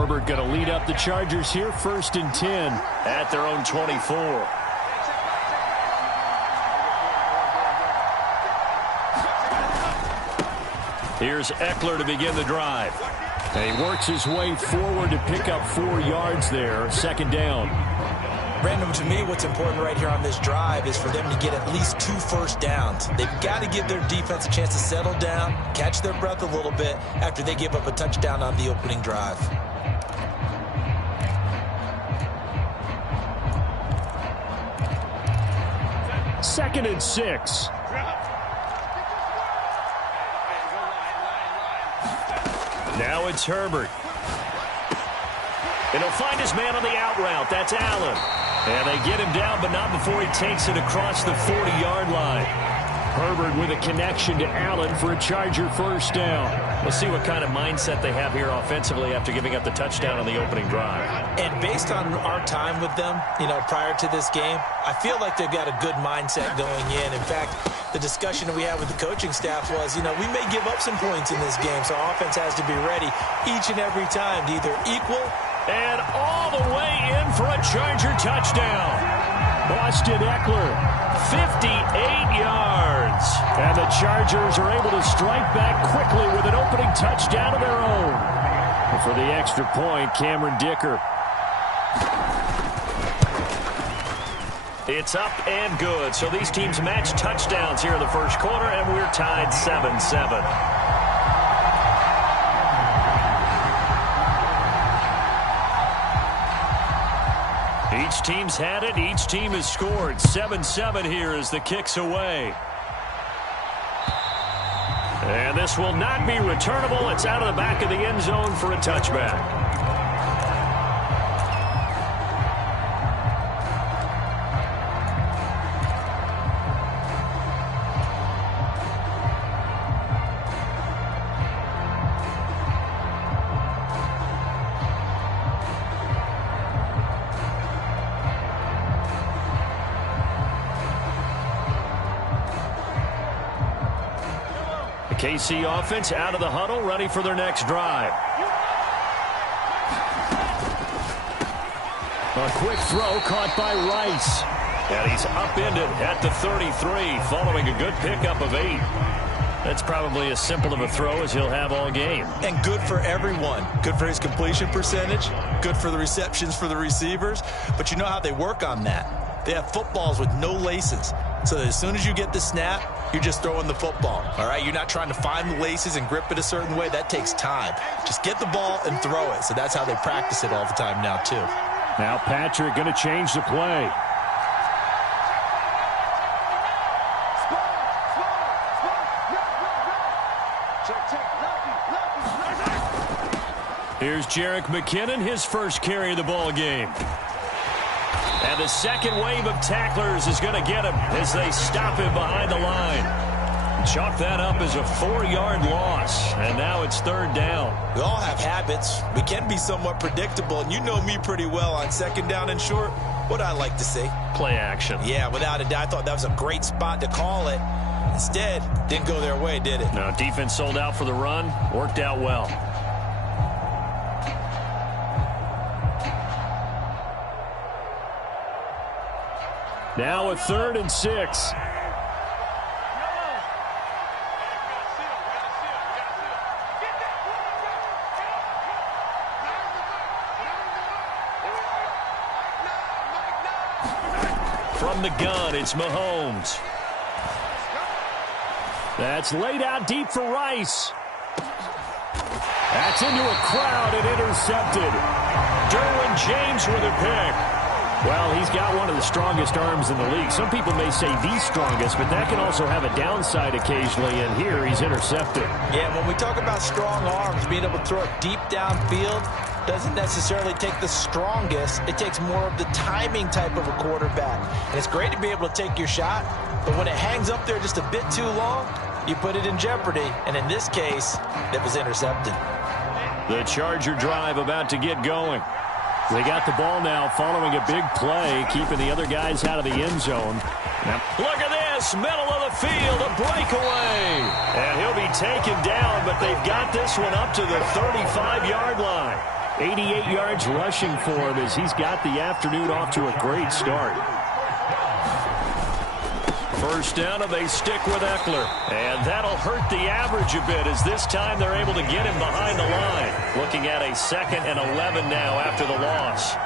Herbert going to lead up the Chargers here, 1st and 10 at their own 24. Here's Eckler to begin the drive. And he works his way forward to pick up 4 yards there. 2nd down. Brandon, to me, what's important right here on this drive is for them to get at least 2 first downs. They've got to give their defense a chance to settle down, catch their breath a little bit after they give up a touchdown on the opening drive. Second and 6. Now it's Herbert. And he'll find his man on the out route. That's Allen. And they get him down, but not before he takes it across the 40-yard line. Herbert with a connection to Allen for a Charger first down. We'll see what kind of mindset they have here offensively after giving up the touchdown on the opening drive. And based on our time with them, prior to this game, I feel like they've got a good mindset going in. In fact, the discussion that we had with the coaching staff was, we may give up some points in this game, so offense has to be ready each and every time to either equal. And all the way in for a Charger touchdown. Austin Eckler, 58 yards. And the Chargers are able to strike back quickly with an opening touchdown of their own. And for the extra point, Cameron Dicker. It's up and good. So these teams match touchdowns here in the first quarter, and we're tied 7-7. Each team's had it. Each team has scored. 7-7 here as the kick's away. And this will not be returnable. It's out of the back of the end zone for a touchback. KC offense out of the huddle, ready for their next drive. A quick throw caught by Rice. And he's upended at the 33, following a good pickup of 8. That's probably as simple of a throw as he'll have all game. And good for everyone. Good for his completion percentage. Good for the receptions for the receivers. But you know how they work on that. They have footballs with no laces. So that as soon as you get the snap, you're just throwing the football. All right, you're not trying to find the laces and grip it a certain way. That takes time. Just get the ball and throw it. So that's how they practice it all the time now, too. Now Patrick going to change the play. Here's Jerick McKinnon, his first carry of the ball game. And the second wave of tacklers is going to get him as they stop him behind the line. Chalk that up as a 4-yard loss. And now it's 3rd down. We all have habits. We can be somewhat predictable. And you know me pretty well on 2nd down and short. What I like to see? Play action. Yeah, without a doubt. I thought that was a great spot to call it. Instead, didn't go their way, did it? No, defense sold out for the run. Worked out well. Now a 3rd and 6. From the gun, it's Mahomes. That's laid out deep for Rice. That's into a crowd and intercepted. Derwin James with a pick. Well, he's got one of the strongest arms in the league. Some people may say the strongest, but that can also have a downside occasionally, and here he's intercepted. Yeah, when we talk about strong arms, being able to throw it deep downfield doesn't necessarily take the strongest. It takes more of the timing type of a quarterback. And it's great to be able to take your shot, but when it hangs up there just a bit too long, you put it in jeopardy. And in this case, it was intercepted. The Charger drive about to get going. They got the ball now following a big play, keeping the other guys out of the end zone. Now, look at this, middle of the field, a breakaway. And he'll be taken down, but they've got this one up to the 35-yard line. 88 yards rushing for him as he's got the afternoon off to a great start. First down, and they stick with Eckler. And that'll hurt the average a bit as this time they're able to get him behind the line. Looking at a 2nd and 11 now after the loss.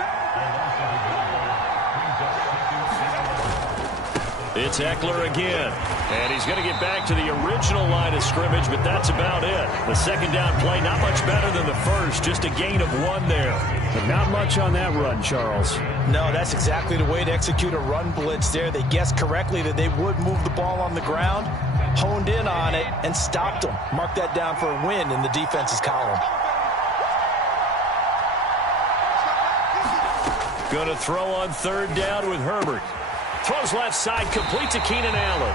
It's Eckler again. And he's going to get back to the original line of scrimmage, but that's about it. The second down play, not much better than the first. Just a gain of 1 there. But not much on that run, Charles. No, that's exactly the way to execute a run blitz there. They guessed correctly that they would move the ball on the ground, honed in on it, and stopped them. Mark that down for a win in the defense's column. Going to throw on 3rd down with Herbert. Throws left side, complete to Keenan Allen.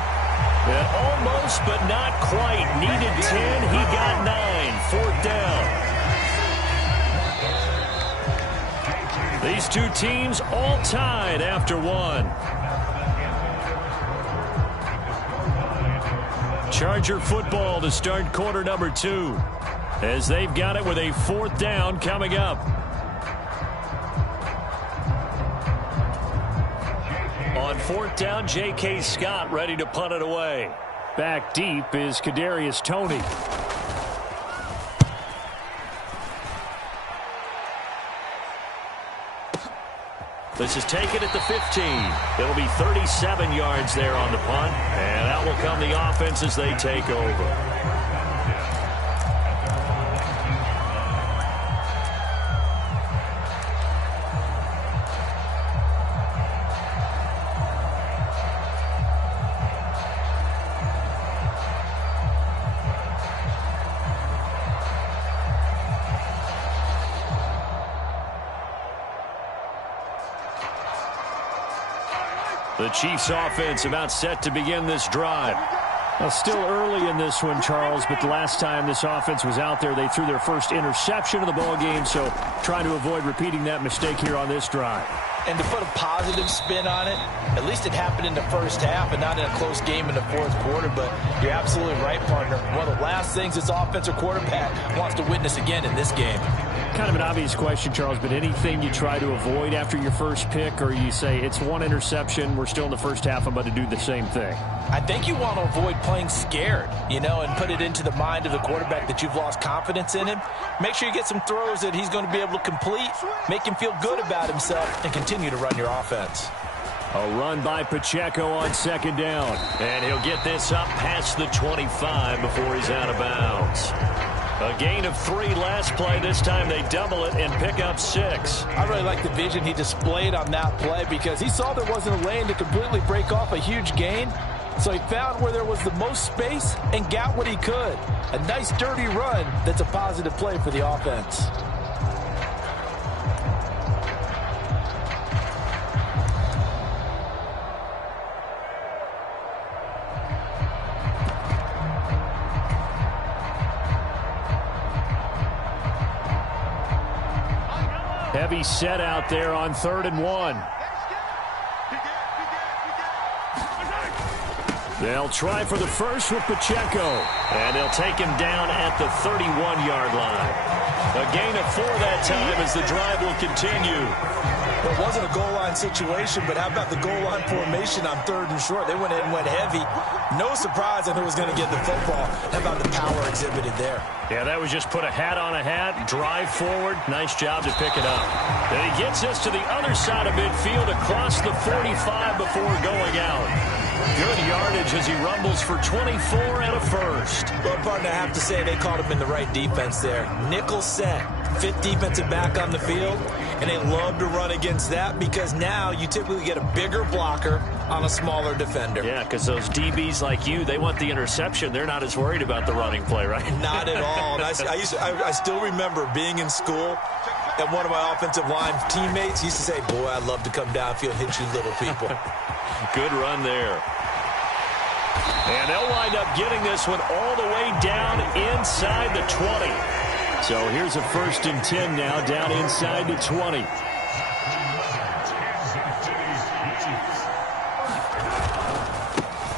And almost, but not quite. Needed 10, he got 9. 4th down. These two teams all tied after 1. Charger football to start quarter number 2. As they've got it with a 4th down coming up. On 4th down, J.K. Scott ready to punt it away. Back deep is Kadarius Toney. This is taken at the 15. It'll be 37 yards there on the punt. And out will come the offense as they take over. The Chiefs offense about set to begin this drive. Well, still early in this one, Charles, but the last time this offense was out there, they threw their first interception of the ball game, so trying to avoid repeating that mistake here on this drive. And to put a positive spin on it, at least it happened in the first half and not in a close game in the 4th quarter, but you're absolutely right, partner. One of the last things this offensive quarterback wants to witness again in this game. Kind of an obvious question, Charles, but anything you try to avoid after your first pick, or you say it's 1 interception, we're still in the first half, I'm about to do the same thing? I think you want to avoid playing scared, and put it into the mind of the quarterback that you've lost confidence in him. Make sure you get some throws that he's going to be able to complete, make him feel good about himself, and continue to run your offense. A run by Pacheco on 2nd down. And he'll get this up past the 25 before he's out of bounds. A gain of 3 last play. This time they double it and pick up 6. I really like the vision he displayed on that play because he saw there wasn't a lane to completely break off a huge gain. So he found where there was the most space and got what he could. A nice dirty run that's a positive play for the offense. Heavy set out there on 3rd and 1. They'll try for the first with Pacheco. And they'll take him down at the 31-yard line. A gain of 4 that time as the drive will continue. Well, it wasn't a goal line situation, but how about the goal line formation on 3rd and short? They went in and went heavy. No surprise on who was going to get the football. How about the power exhibited there? Yeah, that was just put a hat on a hat, drive forward. Nice job to pick it up. And he gets us to the other side of midfield across the 45 before going out. Good yardage as he rumbles for 24 and a first. Well, partner, I have to say they called him in the right defense there. Nickel set, 5th defensive back on the field, and they love to run against that because now you typically get a bigger blocker on a smaller defender. Yeah, because those DBs like you, they want the interception. They're not as worried about the running play, right? Not at all. And I still remember being in school, and one of my offensive line teammates used to say, boy, I'd love to come downfield and hit you little people. Good run there. And they'll wind up getting this one all the way down inside the 20. So here's a 1st and 10 now down inside the 20.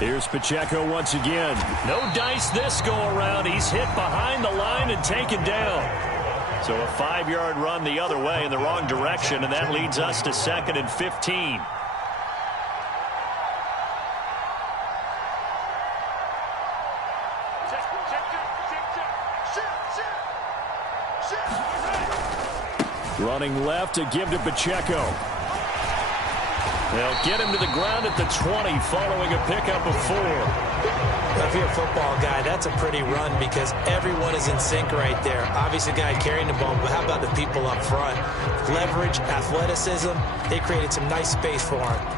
Here's Pacheco once again. No dice this go around. He's hit behind the line and taken down. So a 5-yard run the other way in the wrong direction, and that leads us to 2nd and 15. Running left to give to Pacheco. They'll get him to the ground at the 20 following a pickup of 4. If you're a football guy, that's a pretty run because everyone is in sync right there. Obviously, the guy carrying the ball, but how about the people up front? Leverage, athleticism, they created some nice space for him.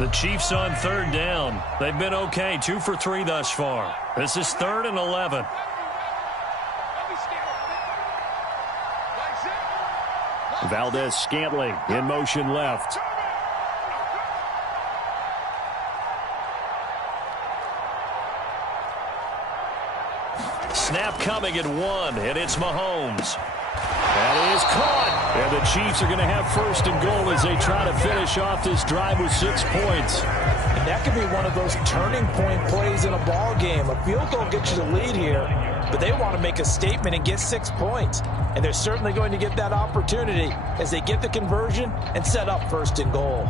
The Chiefs on 3rd down. They've been okay, 2 for 3 thus far. This is 3rd and 11. Valdez-Scantling in motion left. Snap coming at 1, and it's Mahomes. That is caught. And the Chiefs are going to have 1st and goal as they try to finish off this drive with 6 points. And that could be one of those turning point plays in a ball game. A field goal gets you the lead here, but they want to make a statement and get 6 points. And they're certainly going to get that opportunity as they get the conversion and set up 1st and goal.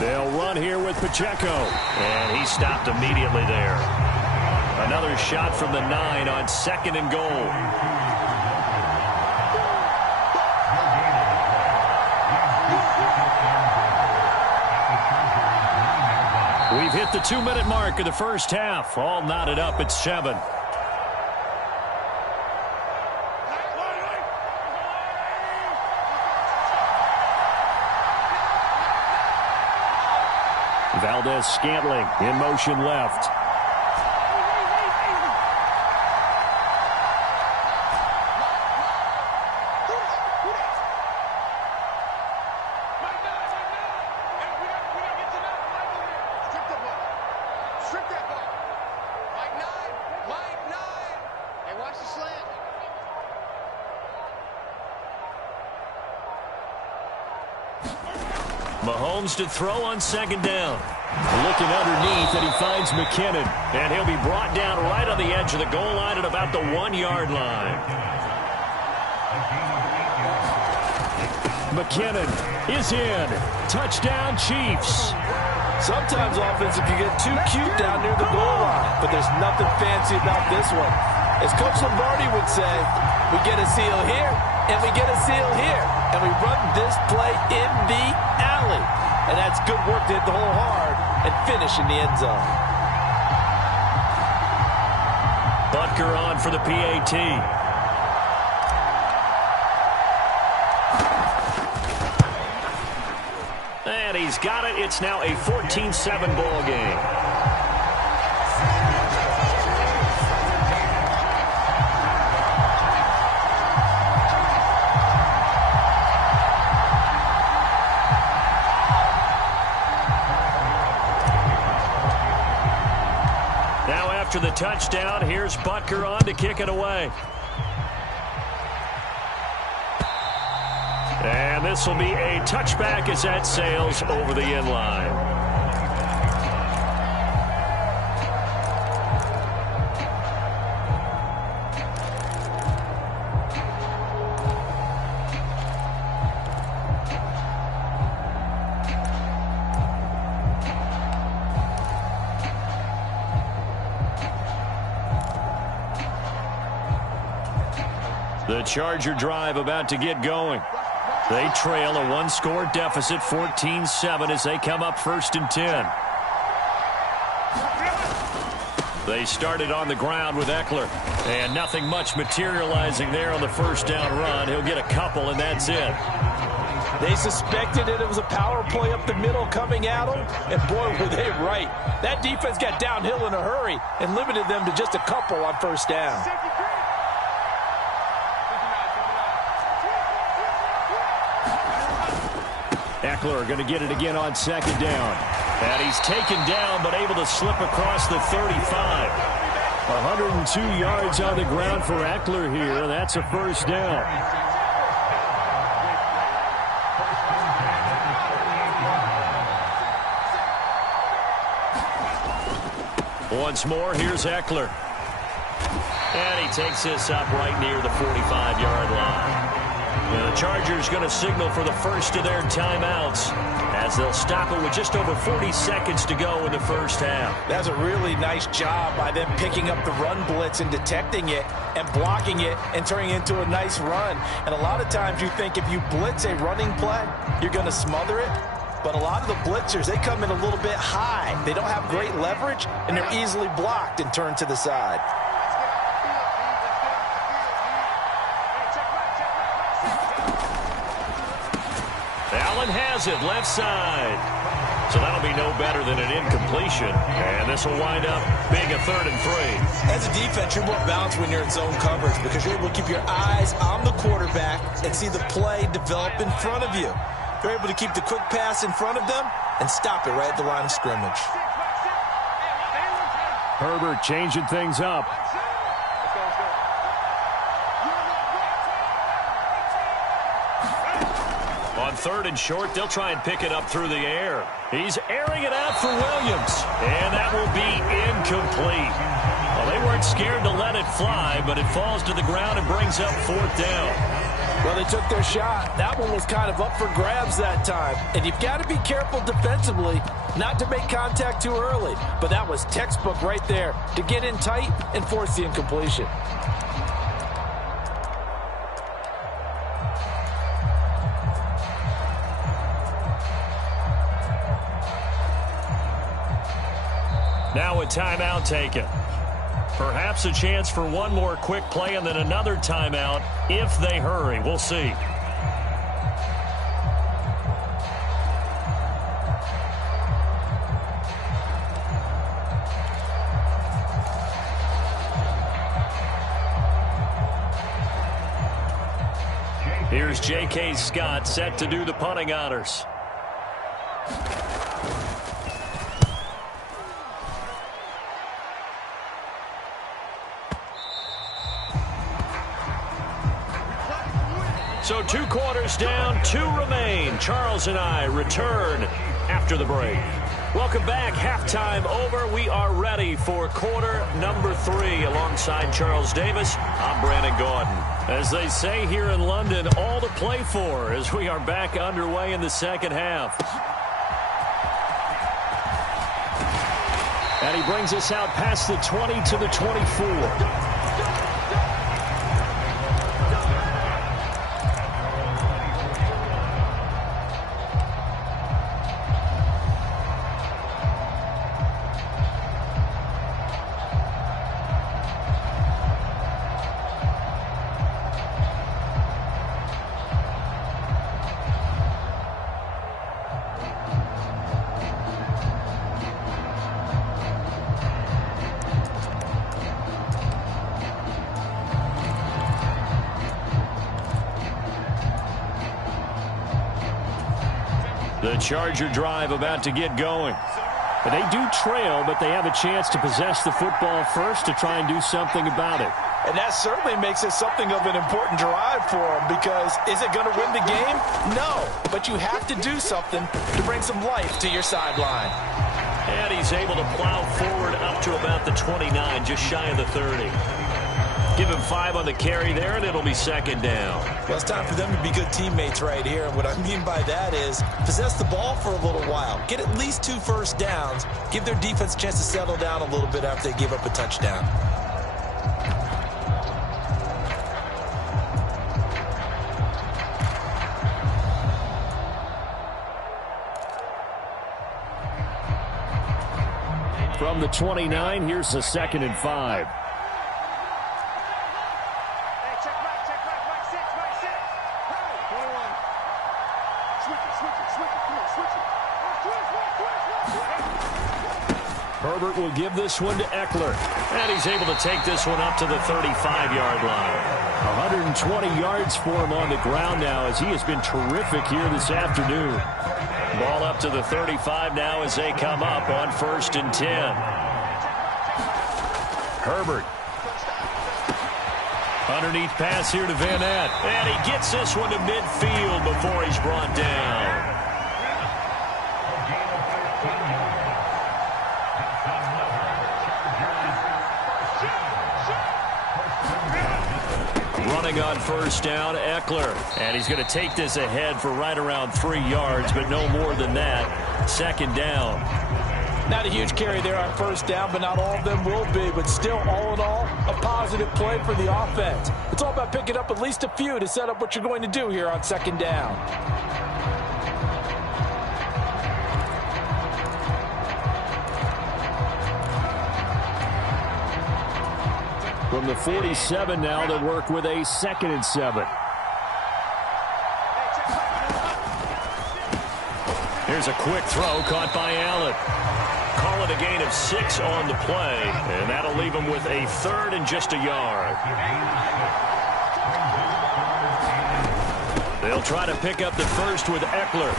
They'll run here with Pacheco. And he stopped immediately there. Another shot from the 9 on 2nd and goal. We've hit the 2-minute mark of the first half. All knotted up at 7. Valdez-Scantling in motion left. Mahomes to throw on 2nd down. Looking underneath, and he finds McKinnon. And he'll be brought down right on the edge of the goal line at about the 1-yard line. McKinnon is in. Touchdown, Chiefs. Sometimes offense can get too cute down near the goal line, but there's nothing fancy about this one. As Coach Lombardi would say, we get a seal here, and we get a seal here, and we run this play in the alley. And that's good work to hit the hole hard and finish in the end zone. Butker on for the PAT. And he's got it. It's now a 14-7 ball game. After the touchdown, here's Butker on to kick it away. And this will be a touchback as that sails over the end line. The Charger drive about to get going. They trail a 1-score deficit, 14-7, as they come up 1st and 10. They started on the ground with Eckler, and nothing much materializing there on the 1st down run. He'll get a couple, and that's it. They suspected it was a power play up the middle coming at them, and boy, were they right. That defense got downhill in a hurry and limited them to just a couple on 1st down. Eckler going to get it again on second down. And he's taken down but able to slip across the 35. 102 yards on the ground for Eckler here. That's a first down. Once more, here's Eckler. And he takes this up right near the 45-yard line. And the Chargers going to signal for the first of their timeouts as they'll stop it with just over 40 seconds to go in the first half. That's a really nice job by them picking up the run blitz and detecting it and blocking it and turning it into a nice run. And a lot of times you think if you blitz a running play, you're going to smother it. But a lot of the blitzers, they come in a little bit high. They don't have great leverage, and they're easily blocked and turned to the side. Allen has it left side. So that'll be no better than an incompletion. And this will wind up being a 3rd and 3. As a defense, you're more balanced when you're in zone coverage because you're able to keep your eyes on the quarterback and see the play develop in front of you. You're able to keep the quick pass in front of them and stop it right at the line of scrimmage. Herbert changing things up. On 3rd and short, they'll try and pick it up through the air. He's airing it out for Williams, and that will be incomplete. Well, they weren't scared to let it fly, but it falls to the ground and brings up 4th down. Well, they took their shot. That one was kind of up for grabs that time. And you've got to be careful defensively not to make contact too early. But that was textbook right there to get in tight and force the incompletion. Now a timeout taken. Perhaps a chance for one more quick play and then another timeout if they hurry. We'll see. Here's J.K. Scott set to do the punting honors. So 2 quarters down, 2 remain. Charles and I return after the break. Welcome back. Halftime over. We are ready for quarter number 3. Alongside Charles Davis, I'm Brandon Gordon. As they say here in London, all to play for as we are back underway in the second half. And he brings us out past the 20 to the 24. The Charger drive about to get going. But they do trail, but they have a chance to possess the football first to try and do something about it. And that certainly makes it something of an important drive for them because is it going to win the game? No, but you have to do something to bring some life to your sideline. And he's able to plow forward up to about the 29, just shy of the 30. Give him 5 on the carry there, and it'll be second down. Well, it's time for them to be good teammates right here. And what I mean by that is possess the ball for a little while. Get at least 2 first downs. Give their defense a chance to settle down a little bit after they give up a touchdown. From the 29, here's the 2nd and 5. Herbert will give this one to Eckler. And he's able to take this one up to the 35-yard line. 120 yards for him on the ground now as he has been terrific here this afternoon. Ball up to the 35 now as they come up on 1st and 10. Herbert. Underneath pass here to Van Ness. And he gets this one to midfield before he's brought down. Running on 1st down, Eckler. And he's going to take this ahead for right around 3 yards, but no more than that. 2nd down. Not a huge carry there on 1st down, but not all of them will be. But still, all in all, a positive play for the offense. It's all about picking up at least a few to set up what you're going to do here on 2nd down. From the 47 now, they'll work with a 2nd and 7. Here's a quick throw caught by Allen. Call it a gain of 6 on the play, and that'll leave him with a 3rd and just a yard. They'll try to pick up the 1st with Eckler.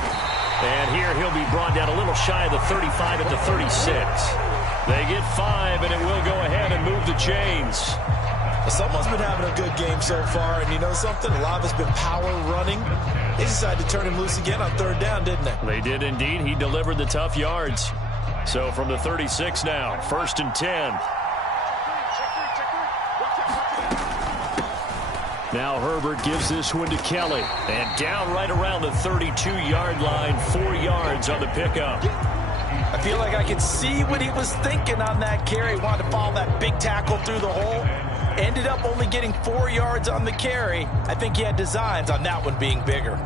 And here he'll be brought down a little shy of the 35 at the 36. They get 5, and it will go ahead and move the chains. Someone's been having a good game so far, and you know something? A lot of it's been power running. They decided to turn him loose again on 3rd down, didn't they? They did indeed. He delivered the tough yards. So from the 36 now, 1st and 10. Now Herbert gives this one to Kelly. And down right around the 32-yard line, 4 yards on the pickup. I feel like I could see what he was thinking on that carry. Wanted to follow that big tackle through the hole. Ended up only getting 4 yards on the carry. I think he had designs on that one being bigger.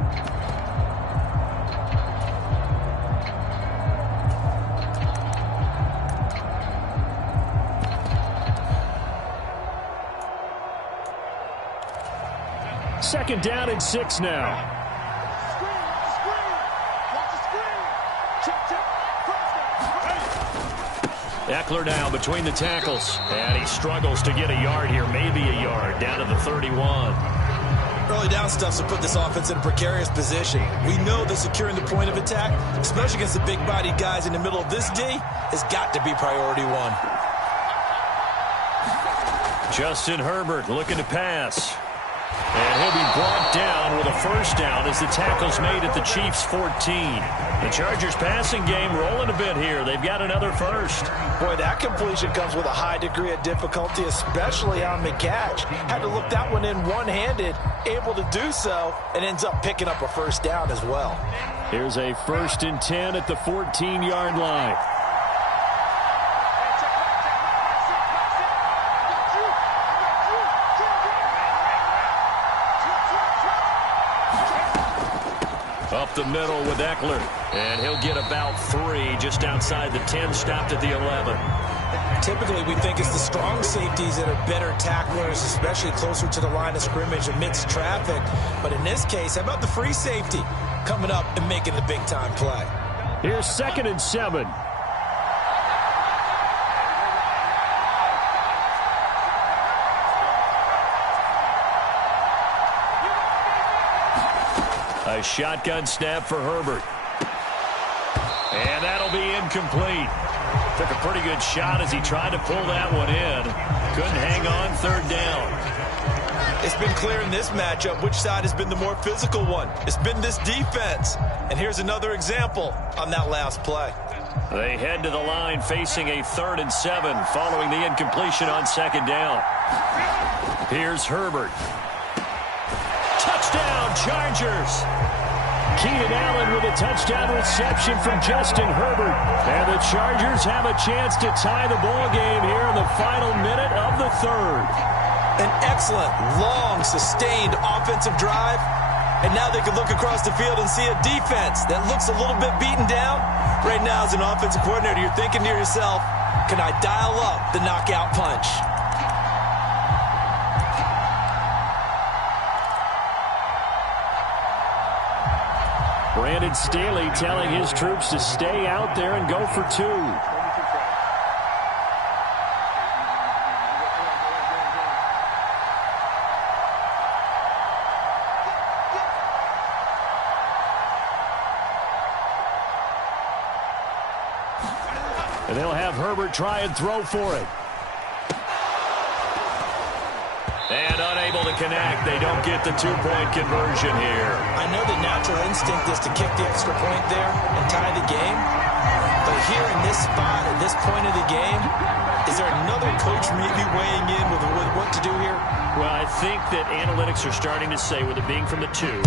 Second down and 6 now. Eckler now between the tackles. And he struggles to get a yard here, maybe a yard, down to the 31. Early down stuff to put this offense in a precarious position. We know that securing the point of attack, especially against the big-bodied guys in the middle of this D, has got to be priority 1. Justin Herbert looking to pass. And he'll be brought down with a 1st down as the tackle's made at the Chiefs' 14. The Chargers' passing game rolling a bit here. They've got another 1st. Boy, that completion comes with a high degree of difficulty, especially on the catch. Had to look that one in one-handed, able to do so, and ends up picking up a 1st down as well. Here's a 1st and 10 at the 14-yard line. Up the middle with Eckler. And he'll get about 3 just outside the 10, stopped at the 11. Typically, we think it's the strong safeties that are better tacklers, especially closer to the line of scrimmage amidst traffic. But in this case, how about the free safety coming up and making the big-time play? Here's 2nd and 7. A shotgun snap for Herbert. And that'll be incomplete. Took a pretty good shot as he tried to pull that one in. Couldn't hang on 3rd down. It's been clear in this matchup which side has been the more physical one. It's been this defense. And here's another example on that last play. They head to the line facing a 3rd and 7 following the incompletion on 2nd down. Here's Herbert. Touchdown, Chargers. Keenan Allen with a touchdown reception from Justin Herbert. And the Chargers have a chance to tie the ball game here in the final minute of the 3rd. An excellent, long, sustained offensive drive. And now they can look across the field and see a defense that looks a little bit beaten down. Right now, as an offensive coordinator, you're thinking to yourself, can I dial up the knockout punch? Brandon Staley telling his troops to stay out there and go for 2. And they'll have Herbert try and throw for it. And unable to connect. They don't get the two-point conversion here. I know the natural instinct is to kick the extra point there and tie the game. But here in this spot, at this point of the game, is there another coach maybe weighing in with what to do here? Well, I think that analytics are starting to say, with it being from the two,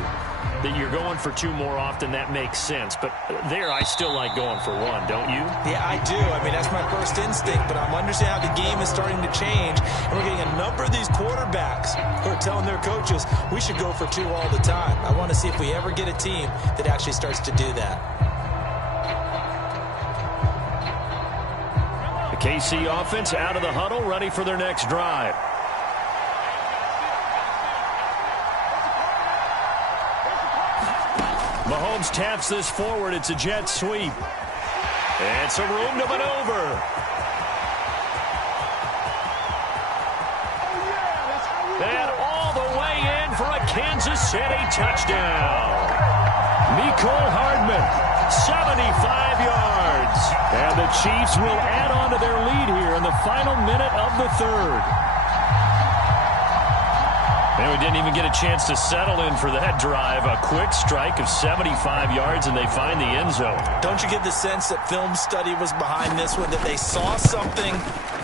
that you're going for two more often. That makes sense. But there, I still like going for one, don't you? Yeah, I do. I mean, that's my first instinct. But I'm understanding how the game is starting to change. And we're getting a number of these quarterbacks who are telling their coaches, we should go for two all the time. I want to see if we ever get a team that actually starts to do that. The KC offense out of the huddle, ready for their next drive. Mahomes taps this forward. It's a jet sweep. And some room to maneuver. And all the way in for a Kansas City touchdown. Mecole Hardman, 75 yards. And the Chiefs will add on to their lead here in the final minute of the third. And we didn't even get a chance to settle in for that drive. A quick strike of 75 yards, and they find the end zone. Don't you get the sense that film study was behind this one, that they saw something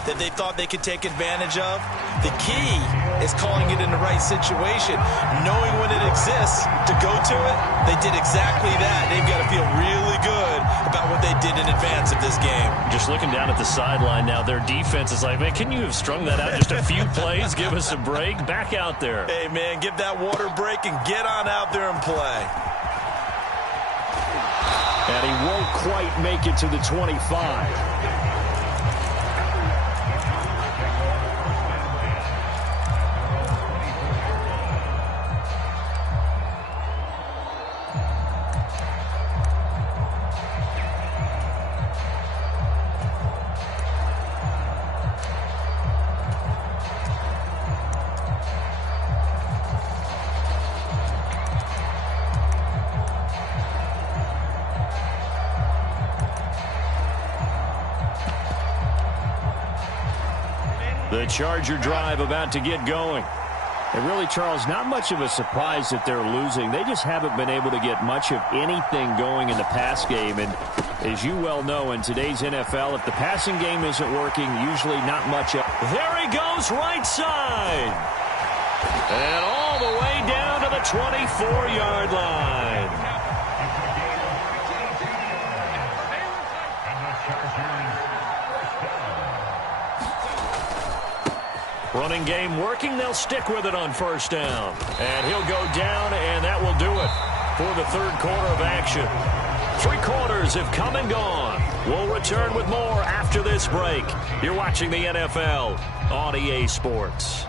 that they thought they could take advantage of? The key is calling it in the right situation, knowing when it exists to go to it. They did exactly that. They've got to feel really good about what they did in advance of this game. Just looking down at the sideline now, their defense is like, man, can you have strung that out just a few plays? Give us a break. Back out there. Hey, man, give that water break and get on out there and play. And he won't quite make it to the 25. The Charger drive about to get going. And really, Charles, not much of a surprise that they're losing. They just haven't been able to get much of anything going in the pass game. And as you well know, in today's NFL, if the passing game isn't working, usually not much of. There he goes, right side. And all the way down to the 24-yard line. Running game working. They'll stick with it on first down. And he'll go down, and that will do it for the third quarter of action. 3 quarters have come and gone. We'll return with more after this break. You're watching the NFL on EA Sports.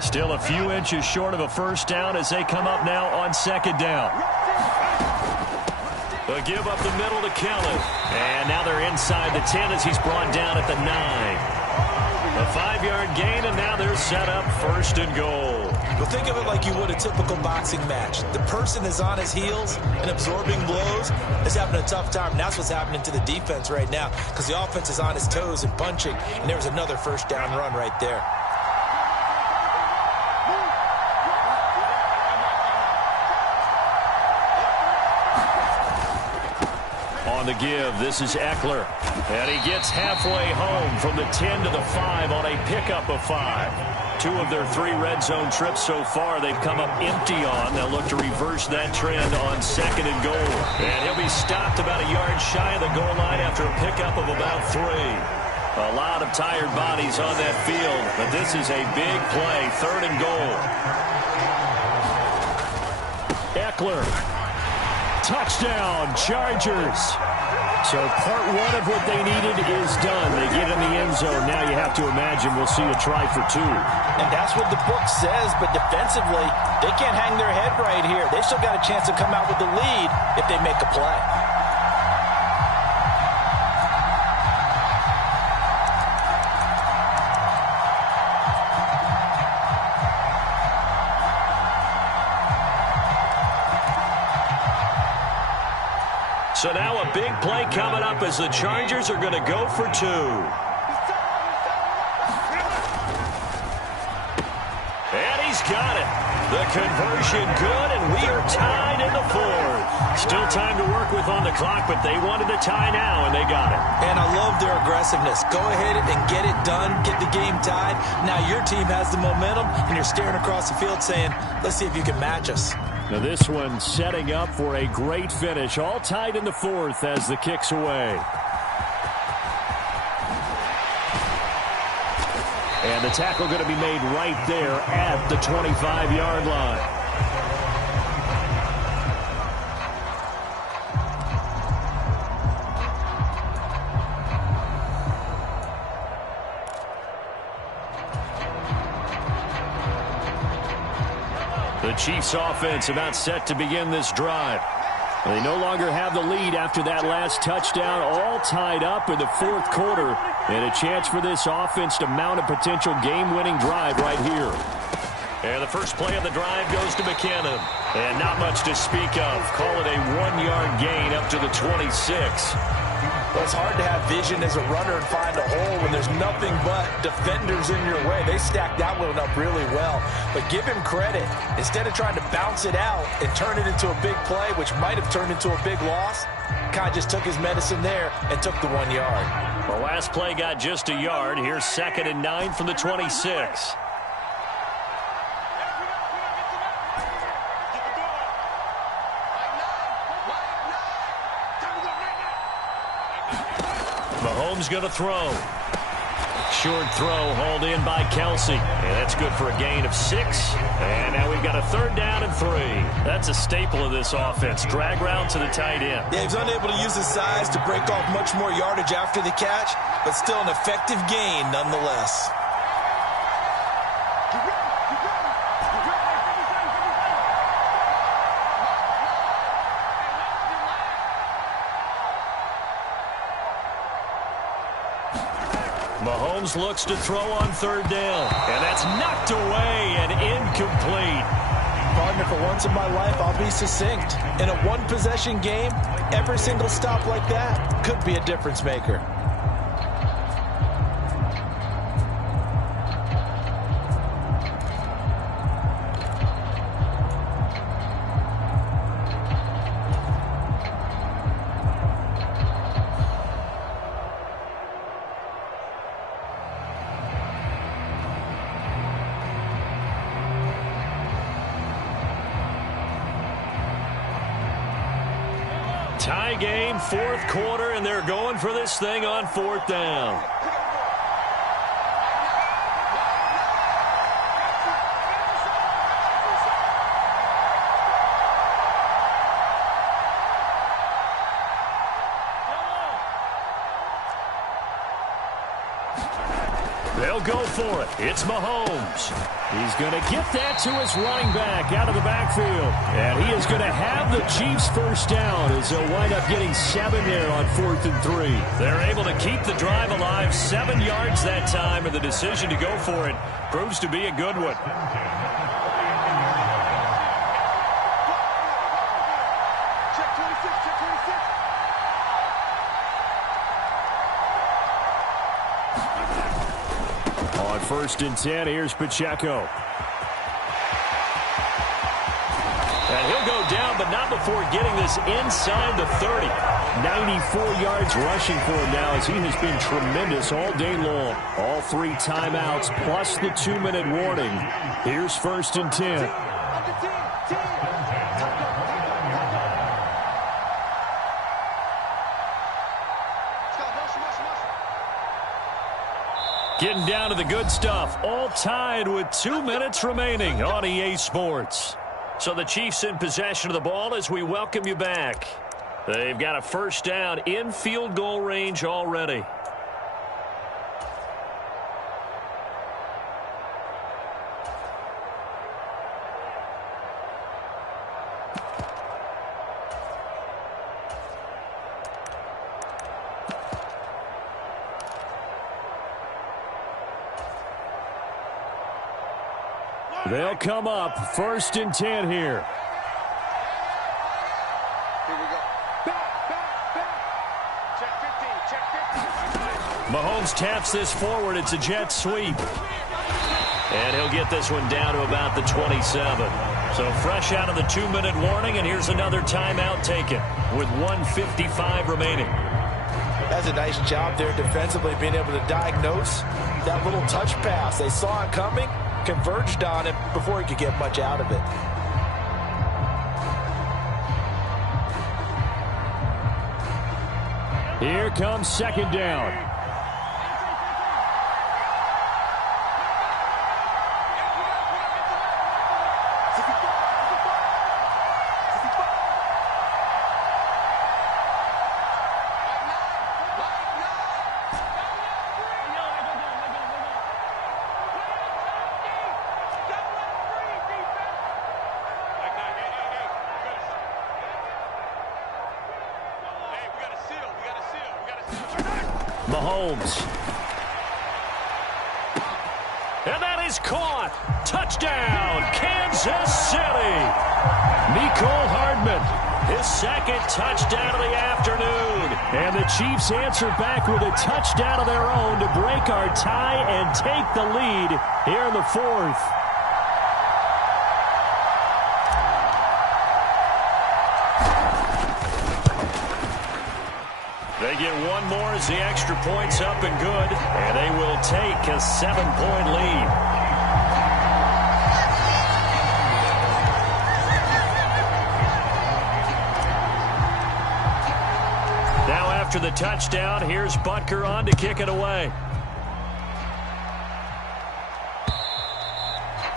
Still a few inches short of a first down as they come up now on second down. They'll give up the middle to Kellen. And now they're inside the 10 as he's brought down at the 9. A 5-yard gain, and now they're set up first and goal. Well, think of it like you would a typical boxing match. The person is on his heels and absorbing blows is having a tough time. And that's what's happening to the defense right now, because the offense is on his toes and punching. And there was another first down run right there. On the give, this is Eckler. And he gets halfway home from the 10 to the 5 on a pickup of 5. 2 of their 3 red zone trips so far they've come up empty on. They'll look to reverse that trend on second and goal. And he'll be stopped about a yard shy of the goal line after a pickup of about 3. A lot of tired bodies on that field, but this is a big play, third and goal. Eckler. Touchdown, Chargers. So part 1 of what they needed is done. They get in the end zone. Now you have to imagine we'll see a try for 2. And that's what the book says, but defensively, they can't hang their head right here. They've still got a chance to come out with the lead if they make a play. So now a big play coming up as the Chargers are going to go for two. And he's got it. The conversion good, and we are tied in the fourth. Still time to work with on the clock, but they wanted the tie now, and they got it. And I love their aggressiveness. Go ahead and get it done, get the game tied. Now your team has the momentum, and you're staring across the field saying, let's see if you can match us. Now this one setting up for a great finish. All tied in the fourth as the kick's away. And the tackle going to be made right there at the 25-yard line. The Chiefs offense about set to begin this drive. They no longer have the lead after that last touchdown, all tied up in the fourth quarter, and a chance for this offense to mount a potential game-winning drive right here. And the first play of the drive goes to McKinnon. And not much to speak of. Call it a 1-yard gain up to the 26. Well, it's hard to have vision as a runner and find a hole when there's nothing but defenders in your way. They stacked that one up really well. But give him credit. Instead of trying to bounce it out and turn it into a big play, which might have turned into a big loss, kind of just took his medicine there and took the 1 yard. The last play got just a yard. Here's 2nd and 9 from the 26. Mahomes going to throw. Short throw hauled in by Kelsey. And that's good for a gain of 6. And now we've got a 3rd down and 3. That's a staple of this offense. Drag round to the tight end. Yeah, he's unable to use his size to break off much more yardage after the catch, but still an effective gain nonetheless. Mahomes looks to throw on 3rd down. And that's knocked away and incomplete. Partner, for once in my life, I'll be succinct. In a one-possession game, every single stop like that could be a difference maker. Tie game, 4th quarter, and they're going for this thing on 4th down. They'll go for it. It's Mahomes. He's going to get that to his running back out of the backfield. And he is going to have the Chiefs first down as they'll wind up getting 7 there on 4th and 3. They're able to keep the drive alive, 7 yards that time, and the decision to go for it proves to be a good one. On 1st and 10, here's Pacheco. And he'll go down, but not before getting this inside the 30. 94 yards rushing for him now as he has been tremendous all day long. All 3 timeouts plus the 2-minute warning. Here's 1st and 10. Getting down to the good stuff. All tied with 2 minutes remaining on EA Sports. So the Chiefs in possession of the ball as we welcome you back. They've got a first down in field goal range already. They'll come up 1st and 10 here. Here we go. Back. Mahomes taps this forward. It's a jet sweep. And he'll get this one down to about the 27. So fresh out of the 2-minute warning, and here's another timeout taken with 1:55 remaining. That's a nice job there defensively, being able to diagnose that little touch pass. They saw it coming, converged on it before he could get much out of it. Here comes second down. Mahomes. And that is caught. Touchdown, Kansas City. Mecole Hardman, his second touchdown of the afternoon. And the Chiefs answer back with a touchdown of their own to break our tie and take the lead here in the fourth. They get one more as the extra point's up and good, and they will take a 7-point lead. Now after the touchdown, here's Butker on to kick it away.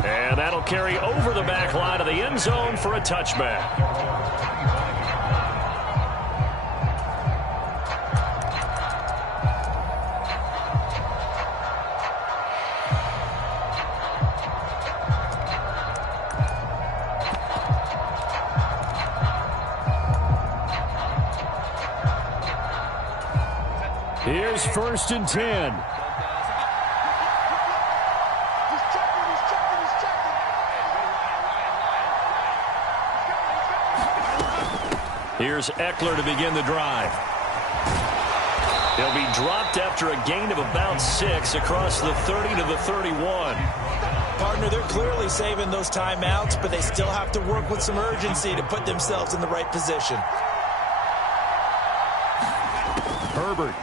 And that'll carry over the back line of the end zone for a touchback. Here's 1st and 10. Here's Eckler to begin the drive. He'll be dropped after a gain of about 6 across the 30 to the 31. Partner, they're clearly saving those timeouts, but they still have to work with some urgency to put themselves in the right position. Herbert.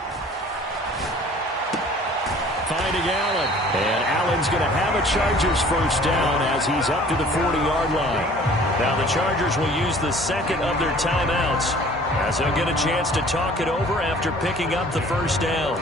Finding Allen. And Allen's going to have a Chargers first down as he's up to the 40-yard line. Now the Chargers will use the second of their timeouts as they'll get a chance to talk it over after picking up the first down.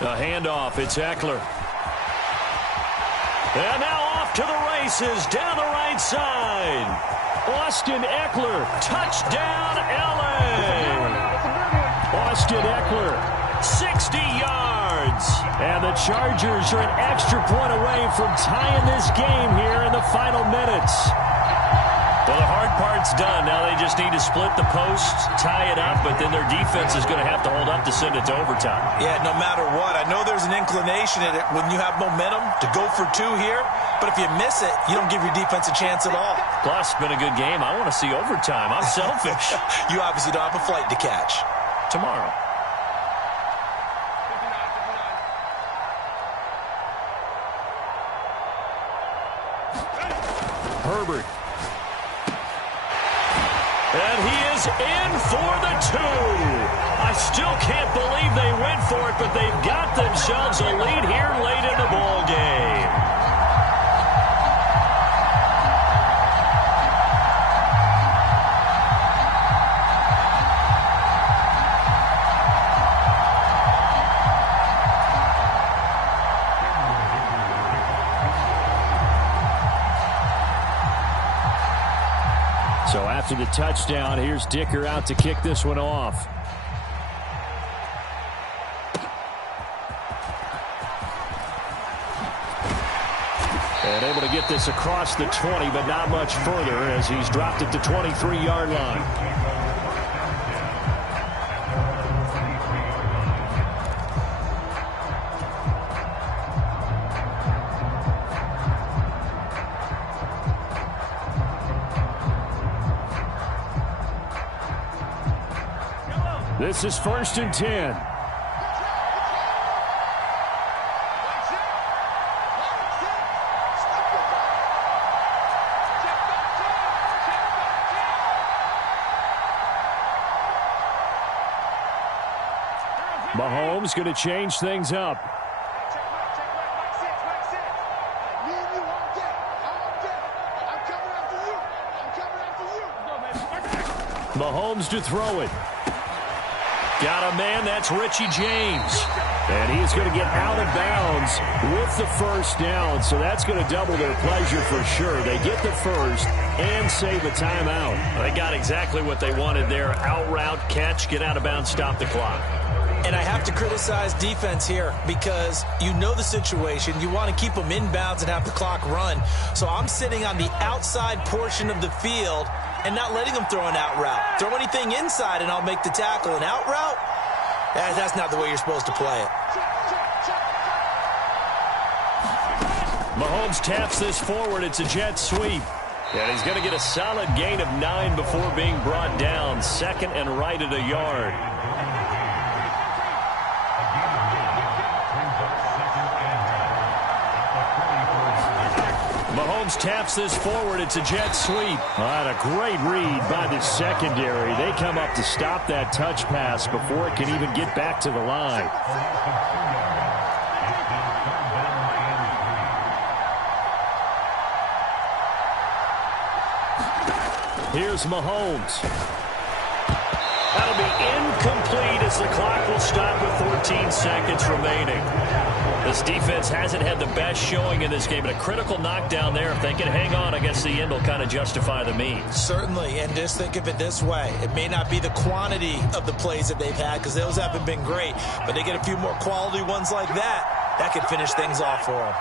A handoff, it's Eckler. And now off to the races, down the right side. Austin Eckler, touchdown LA. Austin Eckler, 60 yards. And the Chargers are an extra point away from tying this game here in the final minutes. Well, the hard part's done. Now they just need to split the posts, tie it up, but then their defense is going to have to hold up to send it to overtime. Yeah, no matter what. I know there's an inclination in it when you have momentum to go for 2 here, but if you miss it, you don't give your defense a chance at all. Plus, it's been a good game. I want to see overtime. I'm selfish. You obviously don't have a flight to catch. Tomorrow. Herbert. And he is in for the 2. I still can't believe they went for it, but they've got themselves a lead here late in the ball game. So after the touchdown, here's Dicker out to kick this one off. And able to get this across the 20, but not much further as he's dropped at the 23-yard line. This is 1st and 10. Mahomes going to change things up. Mahomes to throw it. Got a man, that's Richie James. And he's going to get out of bounds with the first down, so that's going to double their pleasure for sure. They get the first and save a timeout. They got exactly what they wanted there. Out route, catch, get out of bounds, stop the clock. And I have to criticize defense here because you know the situation. You want to keep them inbounds and have the clock run. So I'm sitting on the outside portion of the field and not letting them throw an out route. Throw anything inside and I'll make the tackle. An out route? That's not the way you're supposed to play it. Mahomes taps this forward. It's a jet sweep. And he's going to get a solid gain of 9 before being brought down. 2nd and right at a yard. Mahomes taps this forward. It's a jet sweep. A great read by the secondary. They come up to stop that touch pass before it can even get back to the line. Here's Mahomes. That'll be incomplete as the clock will stop with 14 seconds remaining. This defense hasn't had the best showing in this game, but a critical knockdown there. If they can hang on, I guess the end will kind of justify the means. Certainly, and just think of it this way. It may not be the quantity of the plays that they've had because those haven't been great, but they get a few more quality ones like that. That could finish things off for them.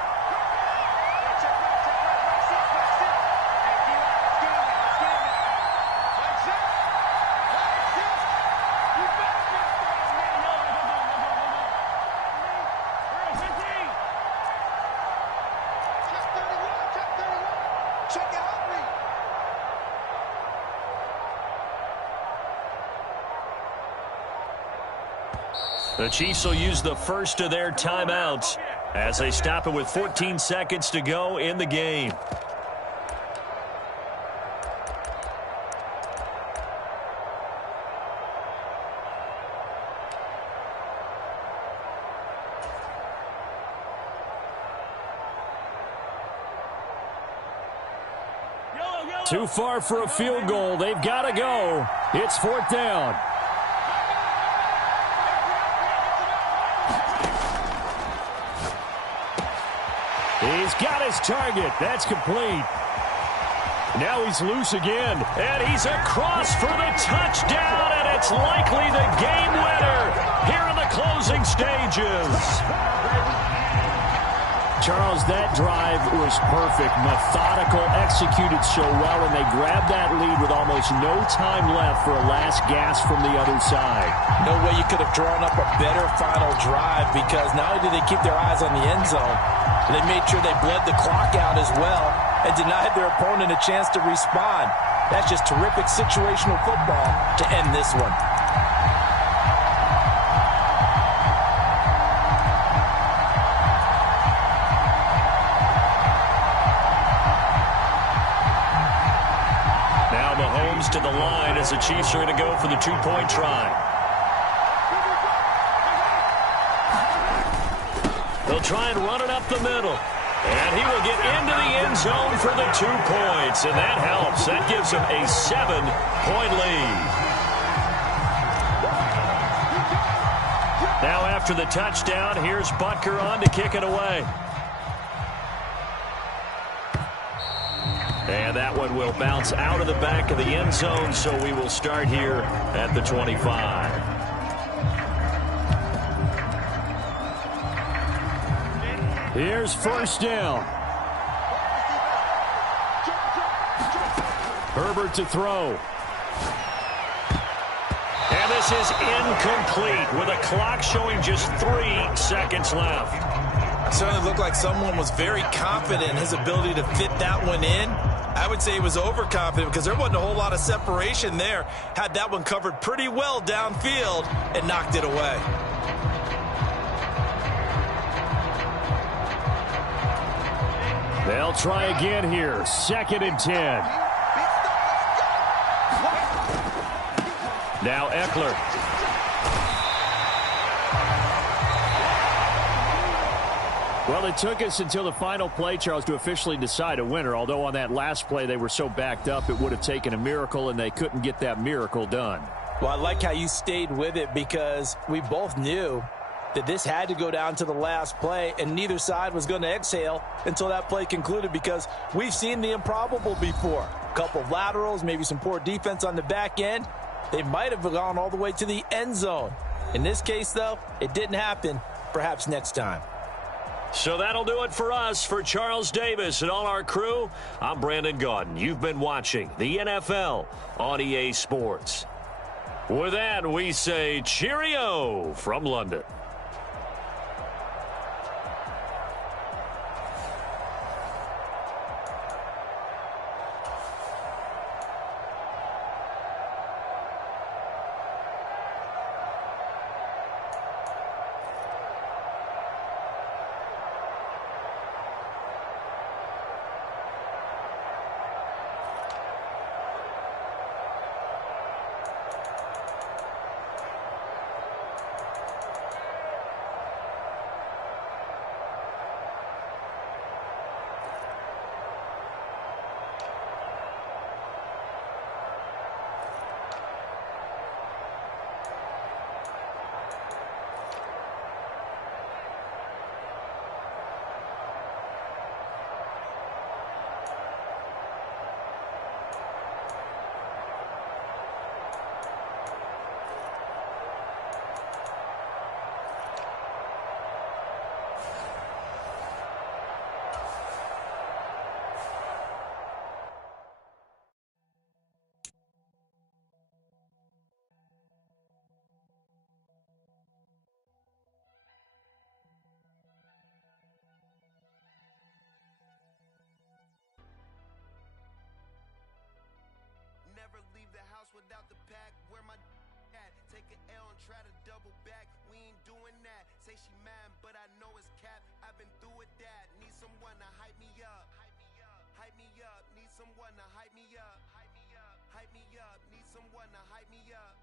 The Chiefs will use the first of their timeouts as they stop it with 14 seconds to go in the game. Too far for a field goal. They've got to go. It's 4th down. He's got his target. That's complete. Now he's loose again, and he's across for the touchdown, and it's likely the game winner here in the closing stages. Charles, that drive was perfect, methodical, executed so well, and they grabbed that lead with almost no time left for a last gasp from the other side. No way you could have drawn up a better final drive because not only did they keep their eyes on the end zone, they made sure they bled the clock out as well and denied their opponent a chance to respond. That's just terrific situational football to end this one. Now Mahomes to the line as the Chiefs are going to go for the two-point try. They'll try and run it up the middle. And he will get into the end zone for the 2 points. And that helps. That gives him a 7-point lead. Now after the touchdown, here's Butker on to kick it away. And that one will bounce out of the back of the end zone, so we will start here at the 25. Here's 1st down. Herbert to throw. And this is incomplete with a clock showing just 3 seconds left. It certainly looked like someone was very confident in his ability to fit that one in. I would say he was overconfident because there wasn't a whole lot of separation there. Had that one covered pretty well downfield and knocked it away. They'll try again here. 2nd and 10. Now Eckler. Well, it took us until the final play, Charles, to officially decide a winner. Although on that last play they were so backed up, it would have taken a miracle, and they couldn't get that miracle done. Well, I like how you stayed with it because we both knew that this had to go down to the last play, and neither side was going to exhale until that play concluded because we've seen the improbable before. A couple of laterals, maybe some poor defense on the back end. They might have gone all the way to the end zone. In this case, though, it didn't happen. Perhaps next time. So that'll do it for us. For Charles Davis and all our crew, I'm Brandon Gaudin. You've been watching the NFL on EA Sports. With that, we say cheerio from London. Never leave the house without the pack. Where my at? Take an L and try to double back. We ain't doing that. Say she mad, but I know it's cap. I've been through with that. Need someone to hype me up. Hype me up. Need someone to hype me up. Hype me up. Need someone to hype me up.